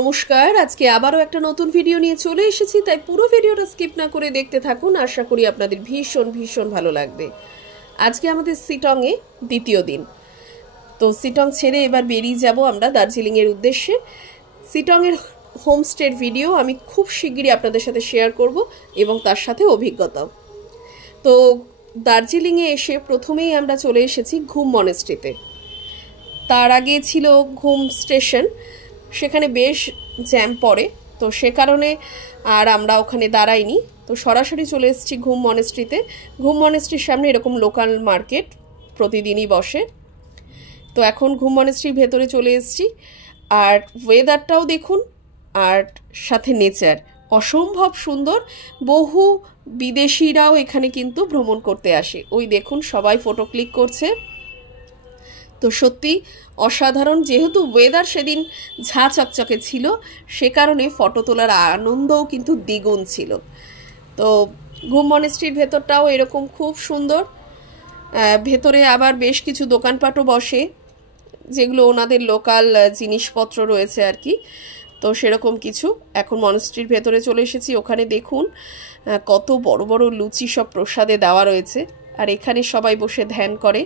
নমস্কার, আজকে আবারও একটা নতুন ভিডিও নিয়ে চলে এসেছি, তাই পুরো ভিডিওটা স্কিপ না করে দেখতে থাকুন। আশা করি আপনাদের ভীষণ ভীষণ ভালো লাগবে। আজকে আমাদের সিটংয়ে দ্বিতীয় দিন। তো সিটং ছেড়ে এবার বেরিয়ে যাব আমরা দার্জিলিংয়ের উদ্দেশ্যে। সিটংয়ের হোমস্টের ভিডিও আমি খুব শিগগিরই আপনাদের সাথে শেয়ার করব এবং তার সাথে অভিজ্ঞতাও। তো দার্জিলিংয়ে এসে প্রথমেই আমরা চলে এসেছি ঘুম মনেস্ট্রিতে। তার আগে ছিল ঘুম স্টেশন, সেখানে বেশ জ্যাম পড়ে, তো সে কারণে আর আমরা ওখানে দাঁড়াইনি। তো সরাসরি চলে এসেছি ঘুম মনেস্ট্রিতে। ঘুম মনেস্ট্রির সামনে এরকম লোকাল মার্কেট প্রতিদিনই বসে। তো এখন ঘুম মনেস্ট্রির ভেতরে চলে এসেছি। আর ওয়েদারটাও দেখুন, আর সাথে নেচার অসম্ভব সুন্দর। বহু বিদেশিরাও এখানে কিন্তু ভ্রমণ করতে আসে। ওই দেখুন সবাই ফটো ক্লিক করছে। তো সত্যি অসাধারণ। যেহেতু ওয়েদার সেদিন ঝাঁ চকচকে ছিল, সে কারণে ফটো তোলার আনন্দও কিন্তু দ্বিগুণ ছিল। তো ঘুম মনেস্ট্রির ভেতরটাও এরকম খুব সুন্দর। ভেতরে আবার বেশ কিছু দোকানপাটও বসে, যেগুলো ওনাদের লোকাল জিনিসপত্র রয়েছে আর কি। তো সেরকম কিছু। এখন মনেস্ট্রির ভেতরে চলে এসেছি। ওখানে দেখুন কত বড় বড় লুচি সব প্রসাদে দেওয়া রয়েছে, আর এখানে সবাই বসে ধ্যান করে।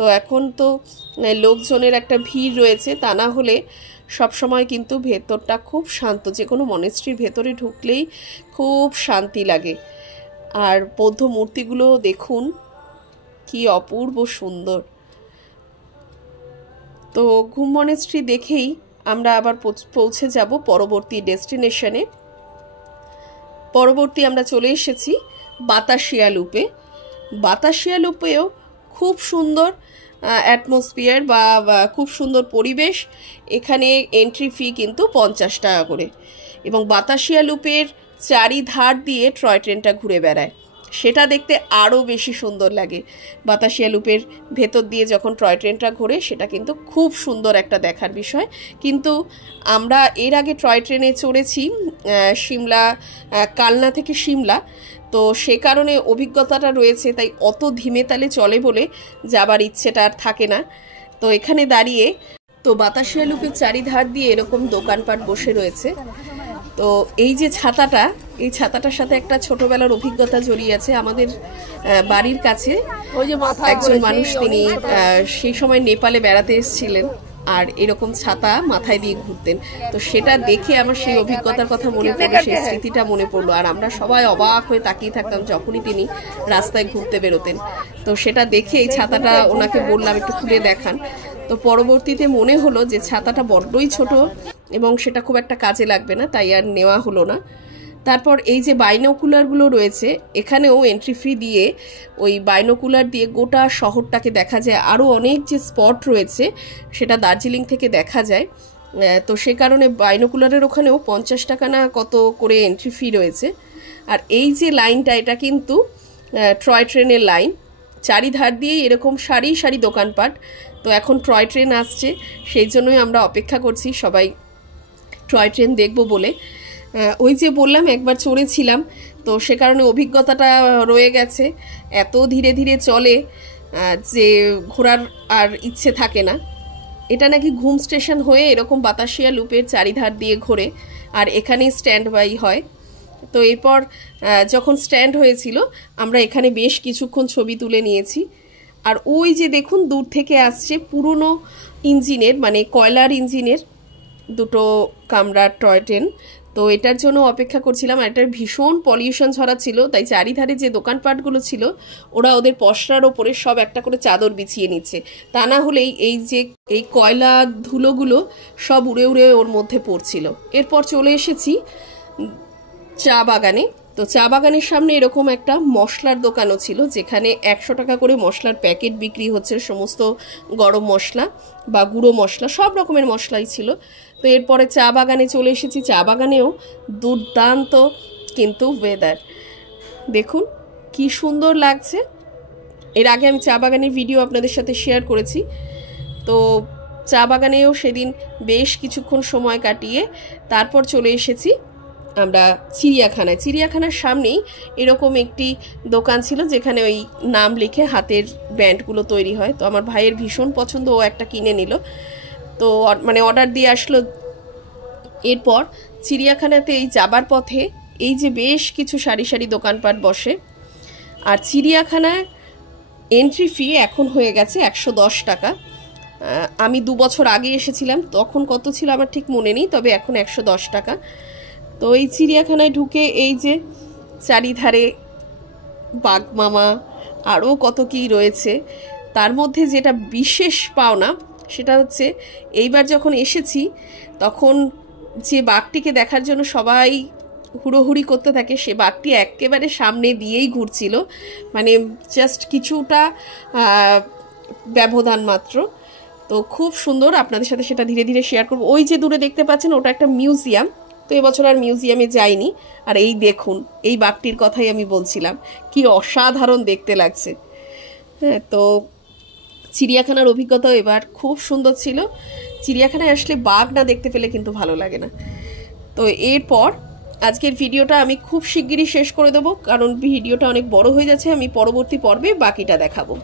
তো এখন তো লোকজনের একটা ভিড় রয়েছে, তা না হলে সবসময় কিন্তু ভেতরটা খুব শান্ত। যে কোনো মনেস্ট্রির ভেতরে ঢুকলেই খুব শান্তি লাগে। আর বৌদ্ধ মূর্তিগুলো দেখুন কি অপূর্ব সুন্দর। তো ঘুম মনেস্ট্রি দেখেই আমরা আবার পৌঁছে যাব পরবর্তী ডেস্টিনেশনে। পরবর্তী আমরা চলে এসেছি বাতাসিয়া লুপে। বাতাসিয়া লুপেও খুব সুন্দর অ্যাটমসফিয়ার বা খুব সুন্দর পরিবেশ। এখানে এন্ট্রি ফি কিন্তু 50 টাকা করে, এবং বাতাসিয়া লুপের চারিধার দিয়ে টয় ট্রেনটা ঘুরে বেড়ায়। সেটা দেখতে আরও বেশি সুন্দর লাগে। বাতাসিয়া লুপের ভেতর দিয়ে যখন টয় ট্রেনটা ঘোরে, সেটা কিন্তু খুব সুন্দর একটা দেখার বিষয়। কিন্তু আমরা এর আগে টয় ট্রেনে চড়েছি সিমলা, কালনা থেকে সিমলা। তো সে কারণে অভিজ্ঞতাটা রয়েছে, তাই অত ধিমে তালে চলে বলে যাবার ইচ্ছেটা আর থাকে না। তো এখানে দাঁড়িয়ে তো বাতাসিয়া লুপের চারিধার দিয়ে এরকম দোকানপাট বসে রয়েছে। তো এই যে ছাতাটা, এই ছাতাটার সাথে একটা ছোটবেলার অভিজ্ঞতা জড়িয়ে আছে। আমাদের বাড়ির কাছে একজন মানুষ, তিনি সেই সময় নেপালে বেড়াতে এসেছিলেন, আর এরকম ছাতা মাথায় দিয়ে ঘুরতেন। তো সেটা দেখে আমার সেই অভিজ্ঞতার কথা মনে পড়লো, সেই স্মৃতিটা মনে পড়লো। আর আমরা সবাই অবাক হয়ে তাকিয়ে থাকতাম যখনই তিনি রাস্তায় ঘুরতে বেরোতেন। তো সেটা দেখে এই ছাতাটা ওনাকে বললাম একটু খুলে দেখান। তো পরবর্তীতে মনে হলো যে ছাতাটা বড্ডই ছোট এবং সেটা খুব একটা কাজে লাগবে না, তাই আর নেওয়া হলো না। তারপর এই যে বাইনোকুলারগুলো রয়েছে, এখানেও এন্ট্রি ফি দিয়ে ওই বাইনোকুলার দিয়ে গোটা শহরটাকে দেখা যায়। আরও অনেক যে স্পট রয়েছে সেটা দার্জিলিং থেকে দেখা যায়। তো সে কারণে বাইনোকুলারের ওখানেও 50 টাকা না কত করে এন্ট্রি ফি রয়েছে। আর এই যে লাইনটা, এটা কিন্তু টয় ট্রেনের লাইন। চারিধার দিয়ে এরকম সারি সারি দোকানপাট। তো এখন টয় ট্রেন আসছে, সেই জন্যই আমরা অপেক্ষা করছি সবাই টয় ট্রেন দেখব বলে। ওই যে বললাম একবার চড়েছিলাম, তো সে কারণে অভিজ্ঞতাটা রয়ে গেছে। এত ধীরে ধীরে চলে যে ঘোরার আর ইচ্ছে থাকে না। এটা নাকি ঘুম স্টেশন হয়ে এরকম বাতাসিয়া লুপের চারিধার দিয়ে ঘোরে, আর এখানেই স্ট্যান্ড বাই হয়। তো এরপর যখন স্ট্যান্ড হয়েছিল, আমরা এখানে বেশ কিছুক্ষণ ছবি তুলে নিয়েছি। আর ওই যে দেখুন দূর থেকে আসছে পুরনো ইঞ্জিনের, মানে কয়লার ইঞ্জিনের দুটো কামরার টয় ট্রেন। তো এটার জন্য অপেক্ষা করছিলাম। আর এটার ভীষণ পলিউশন ছড়াচ্ছিল, তাই চারিধারে যে দোকানপাটগুলো ছিল ওরা ওদের পসরার ওপরে সব একটা করে চাদর বিছিয়ে নিচ্ছে। তা না হলেই এই যে এই কয়লা ধুলোগুলো সব উড়ে উড়ে ওর মধ্যে পড়ছিল। এরপর চলে এসেছি চা বাগানে। তো চা বাগানের সামনে এরকম একটা মশলার দোকানও ছিল, যেখানে 100 টাকা করে মশলার প্যাকেট বিক্রি হচ্ছে। সমস্ত গরম মশলা বা গুঁড়ো মশলা, সব রকমের মশলাই ছিল। তো এরপরে চা বাগানে চলে এসেছি। চা বাগানেও দুর্দান্ত কিন্তু ওয়েদার দেখুন কি সুন্দর লাগছে। এর আগে আমি চা বাগানের ভিডিও আপনাদের সাথে শেয়ার করেছি। তো চা বাগানেও সেদিন বেশ কিছুক্ষণ সময় কাটিয়ে তারপর চলে এসেছি আমরা চিড়িয়াখানায়। চিড়িয়াখানার সামনেই এরকম একটি দোকান ছিল, যেখানে ওই নাম লিখে হাতের ব্যান্ডগুলো তৈরি হয়। তো আমার ভাইয়ের ভীষণ পছন্দ, ও একটা কিনে নিল। তো মানে অর্ডার দিয়ে আসলো এরপর চিড়িয়াখানাতে এই যাবার পথে এই যে বেশ কিছু সারি সারি দোকানপাট বসে। আর চিড়িয়াখানার এন্ট্রি ফি এখন হয়ে গেছে 110 টাকা। আমি 2 বছর আগে এসেছিলাম, তখন কত ছিল আমার ঠিক মনে নেই, তবে এখন 110 টাকা। তো এই চিড়িয়াখানায় ঢুকে এই যে চারিধারে বাঘ মামা আরও কত কী রয়েছে, তার মধ্যে যেটা বিশেষ পাওনা সেটা হচ্ছে এইবার যখন এসেছি তখন যে বাঘটিকে দেখার জন্য সবাই হুড়োহুড়ি করতে থাকে, সে বাঘটি একেবারে সামনে দিয়েই ঘুরছিল, মানে জাস্ট কিছুটা ব্যবধান মাত্র। তো খুব সুন্দর, আপনাদের সাথে সেটা ধীরে ধীরে শেয়ার করব। ওই যে দূরে দেখতে পাচ্ছেন ওটা একটা মিউজিয়াম, তো এবছর আর মিউজিয়ামে যাইনি। আর এই দেখুন, এই বাঘটির কথাই আমি বলছিলাম, কি অসাধারণ দেখতে লাগছে। হ্যাঁ, তো চিড়িয়াখানার অভিজ্ঞতাও এবার খুব সুন্দর ছিল। চিড়িয়াখানায় আসলে বাঘ না দেখতে পেলে কিন্তু ভালো লাগে না। তো এরপর আজকের ভিডিওটা আমি খুব শিগগিরই শেষ করে দেবো, কারণ ভিডিওটা অনেক বড় হয়ে যাচ্ছে। আমি পরবর্তী পর্বে বাকিটা দেখাবো।